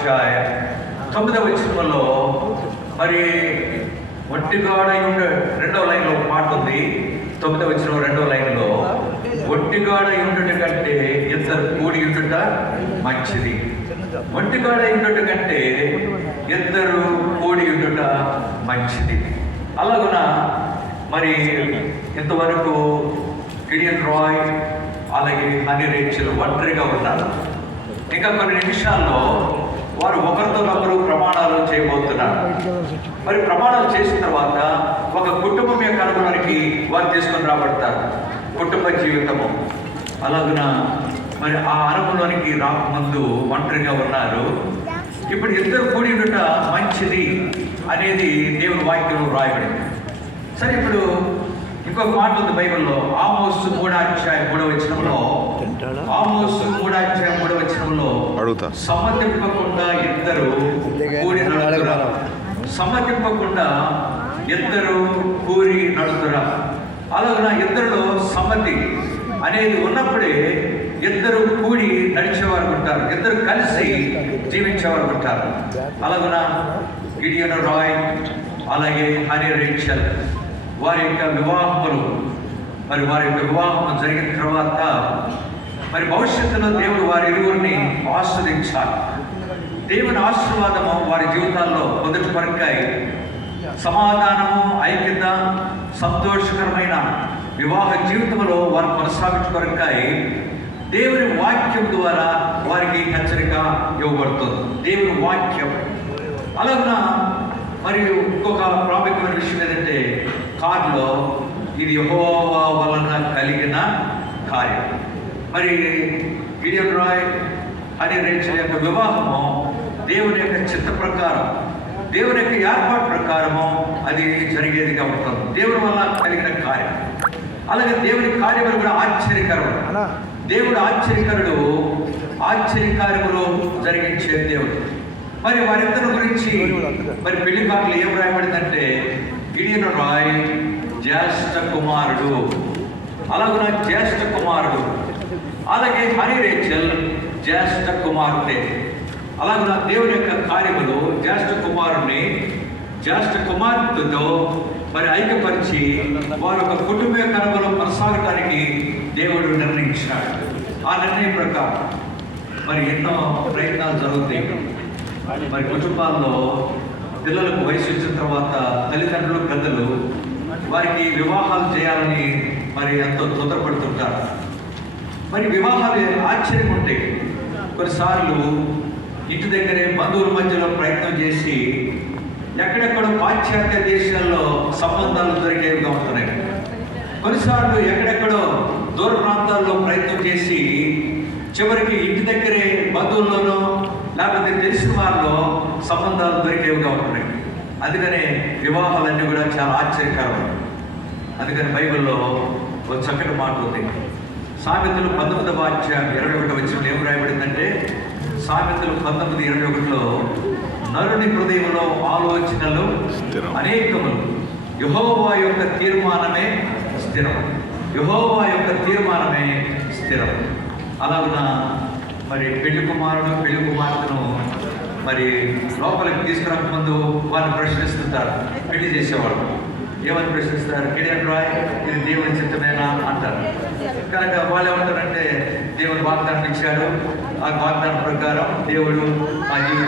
అధ్యాయం 9వ వచనంలో మరి ఒంటిగాడై ఉండే 2వ లైన్లో ఒక మాట ఉంది. 9వ వచనం 2వ లైన్లో ఒంటిగాడై ఉండుట కంటే ఇద్దరు కూడి ఉండుట మంచిది. ఒంటిగాడై ఉండుట కంటే ఇద్దరు కూడి ఉండుట మంచిది. అలాగున మరి ఇంతవరకు గిడియన్ రాయ్ అలాగే హనీ రేచల్ ఒంటరిగా ఉన్నారు. ఇంకా కొన్ని నిమిషాల్లో వారు ఒకరితో ఒకరు ప్రమాణాలు చేయబోతున్నారు. మరి ప్రమాణాలు చేసిన తర్వాత ఒక కుటుంబం యొక్క అనుభవానికి వారు తీసుకొని రాబడతారు. కుటుంబ జీవితము అలాగున మరి ఆ అనుభవంలోనికి రాకముందు ఒంటరిగా ఉన్నారు. ఇప్పుడు ఇద్దరు కూడి ఉండట మంచిది అనేది దేవుని వాక్యంలో రాయబడింది. సరే, ఇప్పుడు ఇంకొక మాట ఉంది బైబిల్లో. ఆమోసు 3వ వచనంలో సమ్మతింపకుండా ఇద్దరు కూడి నడుతురా, సమ్మతింపకుండా ఇద్దరు కూడి నడుతురా. అలాగ ఇద్దరిలో సమ్మతి అనేది ఉన్నప్పుడే ఇద్దరు కూడి నడిచేవారు ఉంటారు, ఇద్దరు కలిసి జీవించేవారు ఉంటారు. అలాగున గిడియన్ రాయ్ అలాగే హనీ రేచల్ వారి యొక్క వివాహములు మరి వారి యొక్క వివాహం జరిగిన తర్వాత మరి భవిష్యత్తులో దేవుడు వారి ఇరువురిని ఆస్వాదించాలి. దేవుని ఆశీర్వాదము వారి జీవితాల్లో మొదటి కొరకై సమాధానము, ఐక్యత, సంతోషకరమైన వివాహ జీవితంలో వారు కొనసాగించుకొరకై దేవుని వాక్యం ద్వారా వారికి హెచ్చరిక ఇవ్వబడుతుంది. దేవుని వాక్యం అలాగున మరి ఇంకొక ప్రాముఖ్యమైన విషయం ఏంటంటే కార్లో ఇది యెహోవా వలన కలిగిన కార్యం. మరి గిడియన్ రాయ్ హనీ రేచల్ యొక్క వివాహము దేవుని యొక్క చిత్త ప్రకారం, దేవుని యొక్క ఏర్పాటు ప్రకారము అది జరిగేదిగా ఉంటుంది. దేవుని వల్ల కలిగిన కార్యం. అలాగే దేవుని కార్యములు కూడా ఆశ్చర్యకరము. దేవుడు ఆశ్చర్యకరుడు, ఆశ్చర్యకార్యములు జరిగించే దేవుడు. మరి వారిద్దరి గురించి మరి పెళ్లి కార్డులు ఏం రాయబడిందంటే గిడియన్ రాయ్ జ్యేష్ఠ కుమారుడు, అలాగున జ్యేష్ఠ కుమారుడు, అలాగే హనీ రేచల్ జ్యేష్ఠ కుమారుడే. అలాగున దేవుని యొక్క కార్యములు జ్యేష్ఠ కుమారుని జ్యేష్ఠ కుమార్తెతో మరి ఐక్యపరిచి వారి యొక్క కుటుంబ కర్మలో కొనసాగటానికి దేవుడు నిర్ణయించాడు. ఆ నిర్ణయం ప్రకారం మరి ఎన్నో ప్రయత్నాలు జరుగుతాయి. మరి కుటుంబాల్లో పిల్లలకు వయసు వచ్చిన తర్వాత తల్లిదండ్రులు, పెద్దలు వారికి వివాహాలు చేయాలని మరి ఎంతో తొందరపడుతుంటారు. మరి వివాహాలు ఆశ్చర్యం ఉంటాయి. కొన్నిసార్లు ఇంటి దగ్గరే బంధువుల మధ్యలో ప్రయత్నం చేసి ఎక్కడెక్కడో పాశ్చాత్య దేశాల్లో సంబంధాలు దొరికేవిగా ఉంటున్నాయి. కొన్నిసార్లు ఎక్కడెక్కడో దూర ప్రాంతాల్లో ప్రయత్నం చేసి చివరికి ఇంటి దగ్గరే బంధువుల్లోనో లేకపోతే తెలిసిన వారిలో సంబంధాలు దొరికేవిగా ఉంటున్నాయి. అందుకనే వివాహాలన్నీ కూడా చాలా ఆశ్చర్యకరం. అందుకని బైబిల్లో ఒక చక్కటి మాట ఉంది. సామెతలు 19వ అధ్యాయం 21వ వచనంలో ఏం రాయబడిందంటే సామెతలు 19:21లో నరుని హృదయంలో ఆలోచనలు అనేకములు, యెహోవా యొక్క తీర్మానమే స్థిరం, యెహోవా యొక్క తీర్మానమే స్థిరం. అలాగున మరి పెళ్లి కుమారుడు పెళ్లి కుమార్తెను మరి లోపలికి తీసుకురాకముందు వారిని ప్రశ్నిస్తుంటారు. పెళ్లి చేసేవాడు ఏమని ప్రశ్నిస్తారు? గిడియన్ రాయ్ ఇది దేవుని చిత్తమేనా అంటారు. కనుక వాళ్ళు ఏమంటారంటే దేవుని వాగ్దానం ఇచ్చాడు, ఆ వాగ్దానం ప్రకారం దేవుడు మా జీవితం